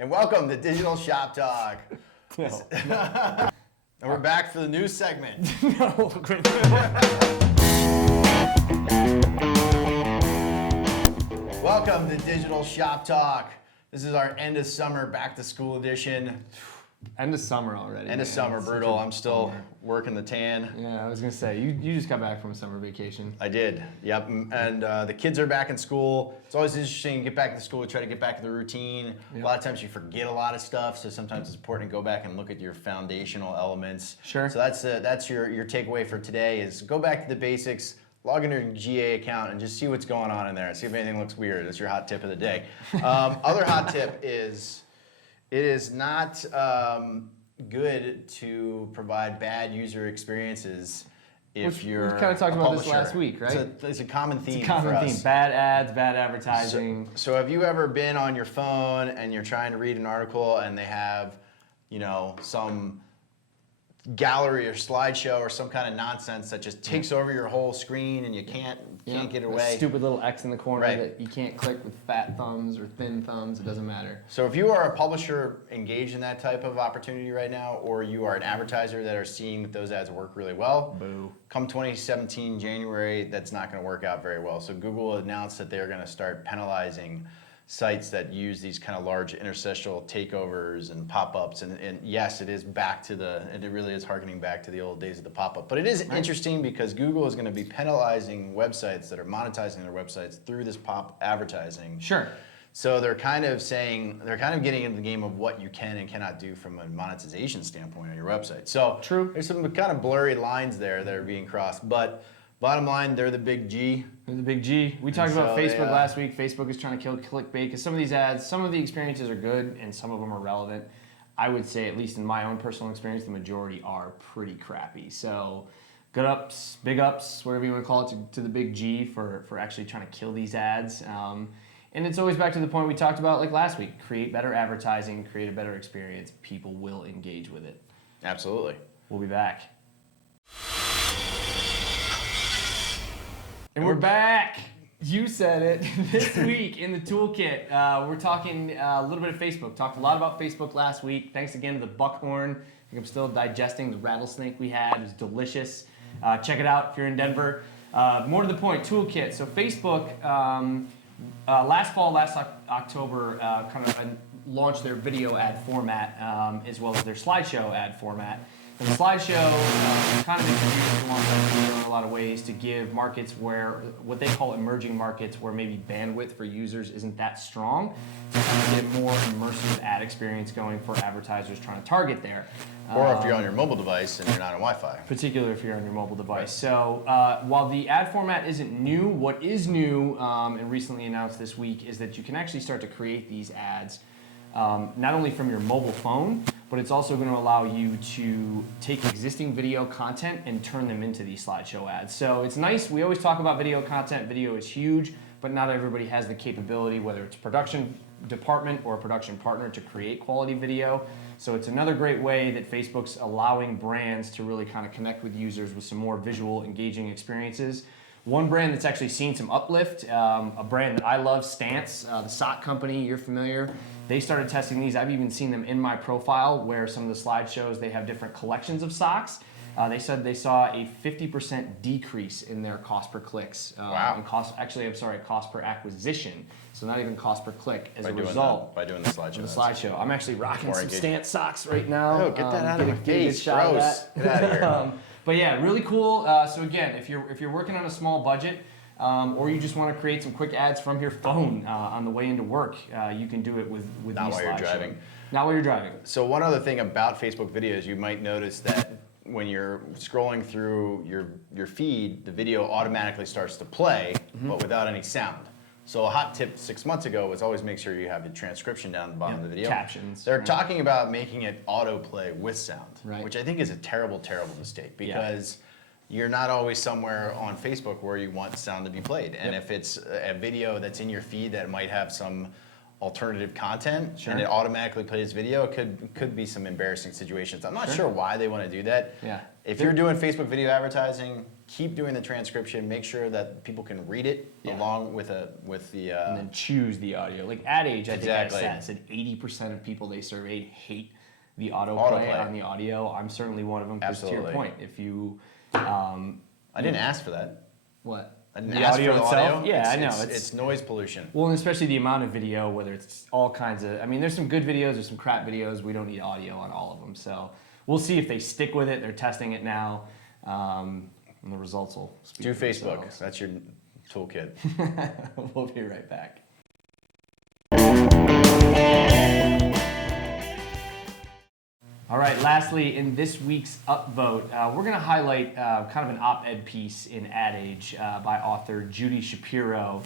And welcome to Digital Shop Talk. No. And we're back for the news segment. No. Welcome to Digital Shop Talk. This is our end of summer back to school edition. End of summer already. End of summer, brutal. I'm still working the tan. Yeah, I was gonna say you just got back from a summer vacation. I did. Yep. And the kids are back in school. It's always interesting to get back to school, try to get back to the routine. Yep. A lot of times you forget a lot of stuff, so sometimes it's important to go back and look at your foundational elements. Sure. So that's your takeaway for today is go back to the basics, log into your GA account, and just see what's going on in there. See if anything looks weird. That's your hot tip of the day. Other hot tip is it is not good to provide bad user experiences if you're we kind of talked a about this publisher. last week, right? It's a common theme. It's a common for theme. us. Bad ads, bad advertising. So have you ever been on your phone and you're trying to read an article and they have, some gallery or slideshow or some kind of nonsense that just takes over your whole screen and you can't get away? A stupid little X in the corner Right. that you can't click with fat thumbs or thin thumbs. It doesn't matter. So if you are a publisher engaged in that type of opportunity right now, or you are an advertiser that are seeing that those ads work really well, Boo. come 2017 January, that's not going to work out very well. So Google announced that they're going to start penalizing sites that use these kind of large interstitial takeovers and pop-ups, and yes, it really is harkening back to the old days of the pop-up. But it is interesting because Google is going to be penalizing websites that are monetizing their websites through this pop advertising. Sure. So they're kind of getting into the game of what you can and cannot do from a monetization standpoint on your website. So True. There's some kind of blurry lines there that are being crossed, but bottom line, they're the big G. They're the big G. We talked about so Facebook last week. Facebook is trying to kill clickbait because some of these ads, some of the experiences are good and some of them are relevant. I would say, at least in my own personal experience, the majority are pretty crappy. So good ups, big ups, whatever you want to call it, to the big G for actually trying to kill these ads. And it's always back to the point we talked about like last week. Create better advertising, create a better experience. People will engage with it. Absolutely. We'll be back. And we're back. You said it. This week in the toolkit, we're talking a little bit of Facebook. Talked a lot about Facebook last week. Thanks again to the buckhorn. I think I'm still digesting the rattlesnake we had. It was delicious. Check it out if you're in Denver. More to the point, toolkit. So Facebook, last October, kind of launched their video ad format as well as their slideshow ad format. And the slideshow kind of introduced alongside video in a lot of ways to give markets what they call emerging markets, where maybe bandwidth for users isn't that strong, to kind of get more immersive ad experience going for advertisers trying to target there. Or if you're on your mobile device and you're not on Wi-Fi. Particularly if you're on your mobile device. So while the ad format isn't new, what is new and recently announced this week is that you can actually start to create these ads not only from your mobile phone, but it's also going to allow you to take existing video content and turn them into these slideshow ads. So it's nice. We always talk about video content. Video is huge, but not everybody has the capability, whether it's production department or a production partner, to create quality video. So it's another great way that Facebook's allowing brands to really kind of connect with users with some more visual, engaging experiences. One brand that's actually seen some uplift, a brand that I love, Stance, the sock company, you're familiar. They started testing these. I've even seen them in my profile where some of the slideshows, they have different collections of socks. They said they saw a 50% decrease in their cost per clicks. Wow. And cost per acquisition. So not even cost per click as a By result. doing the slideshow. The slideshow. I'm actually rocking more some engaging. Stance socks right now. Oh, get that out of my get a good face. shot of Gross. that. Get out of here. But yeah, really cool. So again, if you're working on a small budget, or you just want to create some quick ads from your phone on the way into work, you can do it with Not these while you're slideshows. driving. Not while you're driving. So one other thing about Facebook videos, you might notice that when you're scrolling through your feed, the video automatically starts to play, but without any sound. So a hot tip 6 months ago was always make sure you have the transcription down at the bottom of the video. Captions. They're talking about making it autoplay with sound, Right. which I think is a terrible, terrible mistake because you're not always somewhere on Facebook where you want sound to be played. And if it's a video that's in your feed that might have some alternative content and it automatically plays video, it could be some embarrassing situations. I'm not sure why they want to do that. Yeah. If you're doing Facebook video advertising, keep doing the transcription, make sure that people can read it along with the and then choose the audio. Like Ad Age, I think I Exactly. said 80% of people they surveyed hate the autoplay on the audio. I'm certainly one of them. 'Cause to your Absolutely. point, if you, I didn't ask for that. what? I didn't The ask audio for the itself? audio. Yeah, I know. It's noise pollution. Well, and especially the amount of video, whether it's all kinds of, I mean, there's some good videos, there's some crap videos. We don't need audio on all of them. So we'll see if they stick with it. They're testing it now. And the results will speak Do for Facebook. themselves. That's your toolkit. We'll be right back. All right, lastly, in this week's upvote, we're going to highlight kind of an op-ed piece in Ad Age by author Judy Shapiro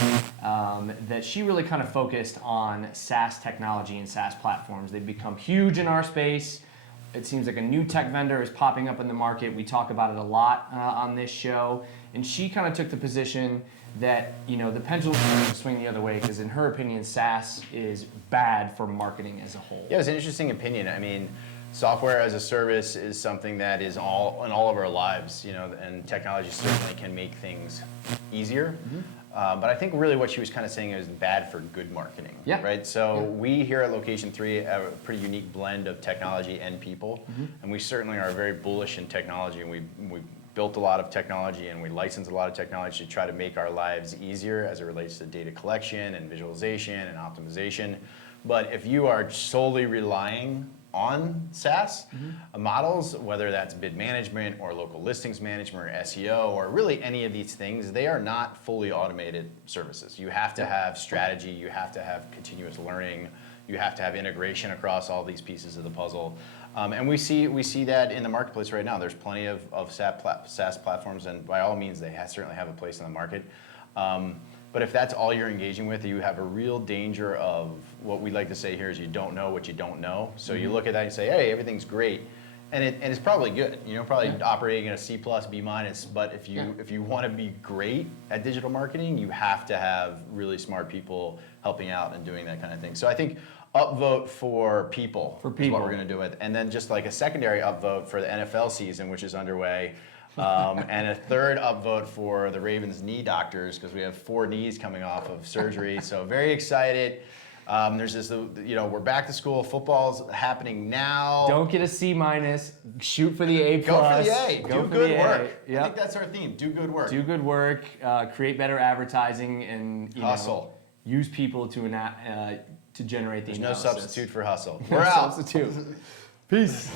that she really kind of focused on SaaS technology and SaaS platforms. They've become huge in our space. It seems like a new tech vendor is popping up in the market. We talk about it a lot on this show. And she kind of took the position that, you know, the pendulum is to swing the other way because in her opinion, SaaS is bad for marketing as a whole. Yeah, it's an interesting opinion. I mean, software as a service is something that is all in all of our lives, you know, and technology certainly can make things easier. But I think really what she was kind of saying is bad for good marketing, right? So we here at Location3 have a pretty unique blend of technology and people, and we certainly are very bullish in technology, and we built a lot of technology and we license a lot of technology to try to make our lives easier as it relates to data collection and visualization and optimization. But if you are solely relying on SaaS models, whether that's bid management or local listings management or SEO or really any of these things, they are not fully automated services. You have to have strategy, you have to have continuous learning, you have to have integration across all these pieces of the puzzle. And we see that in the marketplace right now. There's plenty of SaaS platforms, and by all means, they certainly have a place in the market. But if that's all you're engaging with, you have a real danger of what we like to say here is you don't know what you don't know. So you look at that and say, hey, everything's great. And it's probably good, you know, probably operating at a C+, B-. But if you want to be great at digital marketing, you have to have really smart people helping out and doing that kind of thing. So I think upvote for people is what we're going to do it. And then just like a secondary upvote for the NFL season, which is underway. And a third upvote for the Ravens knee doctors because we have 4 knees coming off of surgery. So very excited. There's this, you know, we're back to school. Football's happening now. Don't get a C-. Shoot for the A+. Go for the A. Do good work. Yep. I think that's our theme. Do good work. Do good work. Create better advertising and Hustle. Use people to generate the There's analysis. no substitute for hustle. No We're out. substitute. Peace.